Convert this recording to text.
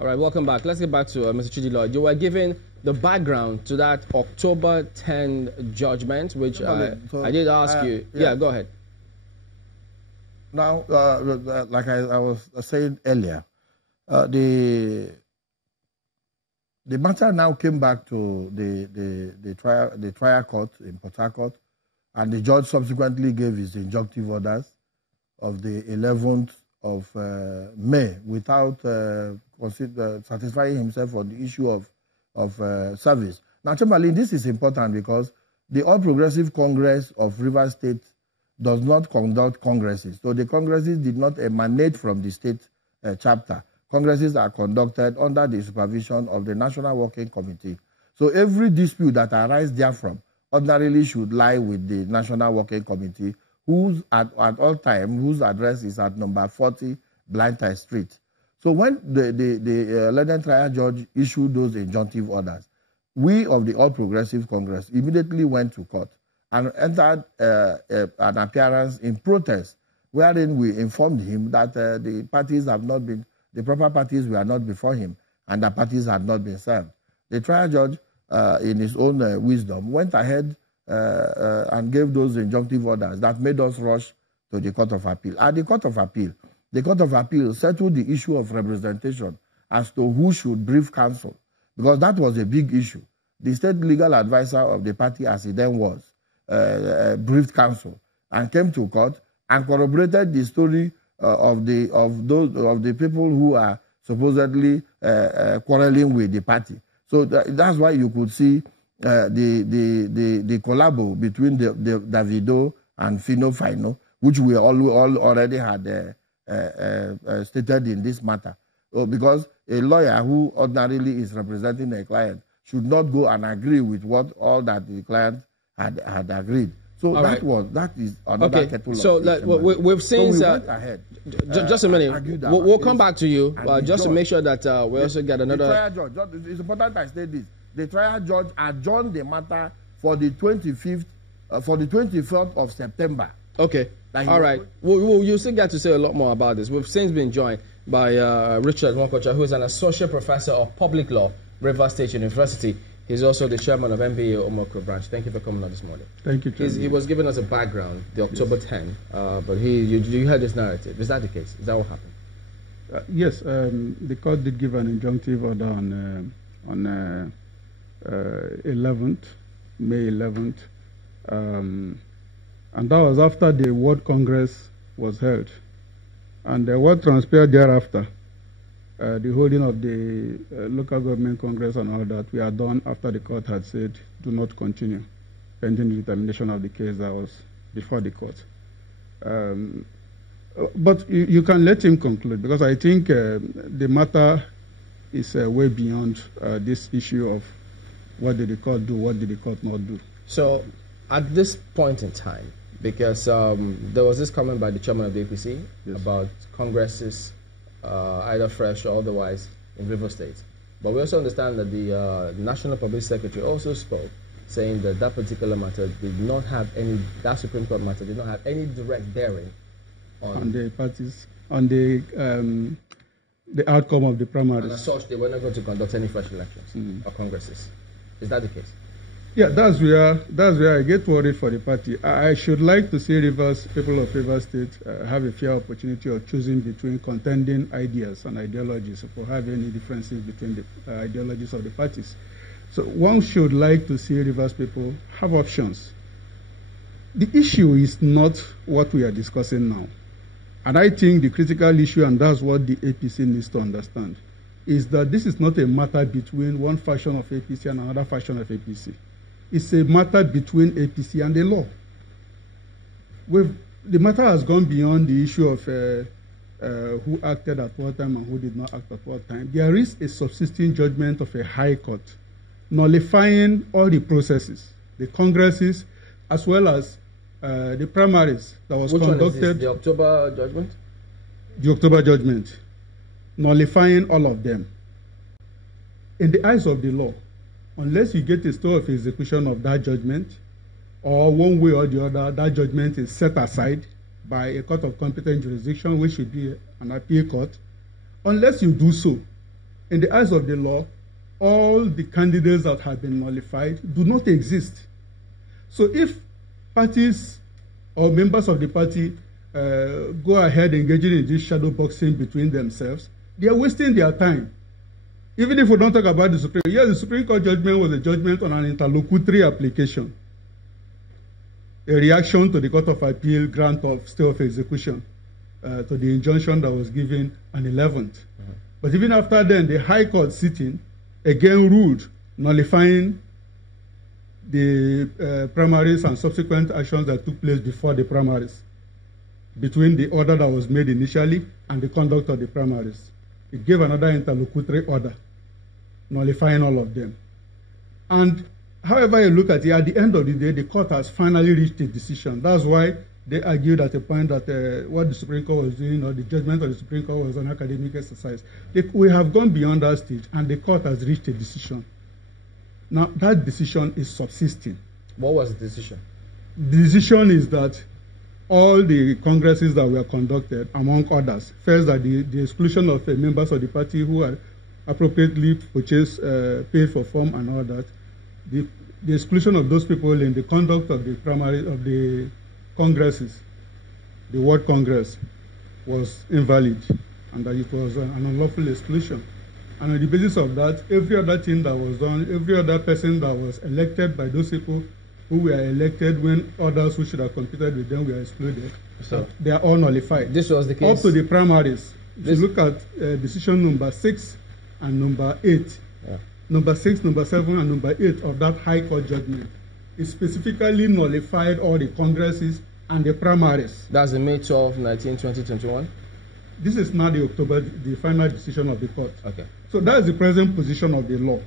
All right, welcome back. Let's get back to Mr. Chidilo. You were giving the background to that October 10 judgment, which I did ask you. Yeah, go ahead. Now, like I was saying earlier, the matter now came back to the trial court in Port Harcourt, and the judge subsequently gave his injunctive orders of the 11th of May without satisfying himself on the issue of service. Now, Chamberlain, this is important because the All Progressive Congress of Rivers State does not conduct congresses. So the congresses did not emanate from the state chapter. Congresses are conducted under the supervision of the National Working Committee. So every dispute that arises therefrom ordinarily should lie with the National Working Committee, whose at all times, whose address is at number 40 Blantyre Street. So when the London trial judge issued those injunctive orders, we of the All Progressive Congress immediately went to court and entered an appearance in protest, wherein we informed him that the parties have not been, the proper parties were not before him, and the parties had not been served. The trial judge, in his own wisdom, went ahead and gave those injunctive orders that made us rush to the Court of Appeal. At the Court of Appeal settled the issue of representation as to who should brief counsel, because that was a big issue. The state legal advisor of the party, as he then was, briefed counsel and came to court and corroborated the story of the people who are supposedly quarreling with the party. So that's why you could see the collabo between the Davido and Fino, which we all already had stated in this matter. Because a lawyer who ordinarily is representing a client should not go and agree with what all that the client had agreed. So that is another kettle of fish. So we've seen. So we went ahead. Just a minute. We'll come back to you just to make sure that we also get another. The trial judge. It's important I state this. The trial judge adjourned the matter for the 25th, for the 24th of September. Okay. All right. You'll still get to say a lot more about this. We've since been joined by Richard Nwakocha, who is an associate professor of public law, Rivers State University. He's also the chairman of MBA Omoko branch. Thank you for coming on this morning. Thank you, Chairman. He was giving us a background, the October 10, but you heard this narrative. Is that the case? Is that what happened? Yes, the court did give an injunctive order on 11th, May 11th, and that was after the World Congress was held. And what transpired thereafter, the holding of the local government congress and all that, we are done after the court had said, do not continue, pending the determination of the case that was before the court. But you can let him conclude, because I think the matter is way beyond this issue of what did the court do, what did the court not do. So at this point in time, because there was this comment by the chairman of the APC about congresses, either fresh or otherwise, in Rivers State. But we also understand that the National Public Secretary also spoke, saying that that particular matter did not have any, that Supreme Court matter did not have any direct bearing on the parties, on the outcome of the primaries. And as such, they were not going to conduct any fresh elections or congresses. Is that the case? Yeah, that's where I get worried for the party. I should like to see people of Rivers State have a fair opportunity of choosing between contending ideas and ideologies, or have any differences between the ideologies of the parties. So one should like to see Rivers people have options. The issue is not what we are discussing now. And I think the critical issue, and that's what the APC needs to understand, is that this is not a matter between one faction of APC and another faction of APC. It's a matter between APC and the law. The matter has gone beyond the issue of who acted at what time and who did not act at what time. There is a subsisting judgment of a high court nullifying all the processes, the congresses, as well as the primaries that was conducted. Which one is this? The October judgment? The October judgment, nullifying all of them. In the eyes of the law, unless you get a stay of execution of that judgment, or one way or the other, that judgment is set aside by a court of competent jurisdiction, which should be an appeal court. Unless you do so, in the eyes of the law, all the candidates that have been nullified do not exist. So if parties or members of the party go ahead engaging in this shadow boxing between themselves, they are wasting their time. Even if we don't talk about the Supreme Court, yes, the Supreme Court judgment was a judgment on an interlocutory application, a reaction to the Court of Appeal grant of stay of execution to the injunction that was given on 11th. But even after then, the High Court sitting again ruled nullifying the primaries and subsequent actions that took place before the primaries, between the order that was made initially and the conduct of the primaries. It gave another interlocutory order, nullifying all of them. And however you look at it, at the end of the day, the court has finally reached a decision. That's why they argued at a point that what the Supreme Court was doing, or the judgment of the Supreme Court, was an academic exercise. We have gone beyond that stage, and the court has reached a decision. Now, that decision is subsisting. What was the decision? The decision is that all the congresses that were conducted, among others, first that the exclusion of members of the party who are appropriately purchased, paid for form and all that, the exclusion of those people in the conduct of the primary of the congresses, the World Congress, was invalid, and that it was an unlawful exclusion. And on the basis of that, every other thing that was done, every other person that was elected by those people who were elected when others who should have competed with them were excluded, so they are all nullified. This was the case? Up to the primaries. If you look at decision number 6 and number 8, number 6, number 7, and number 8 of that High Court judgment, it specifically nullified all the congresses and the primaries. That's the May 12, 19, 2021? This is now the final decision of the court. Okay. So that is the present position of the law.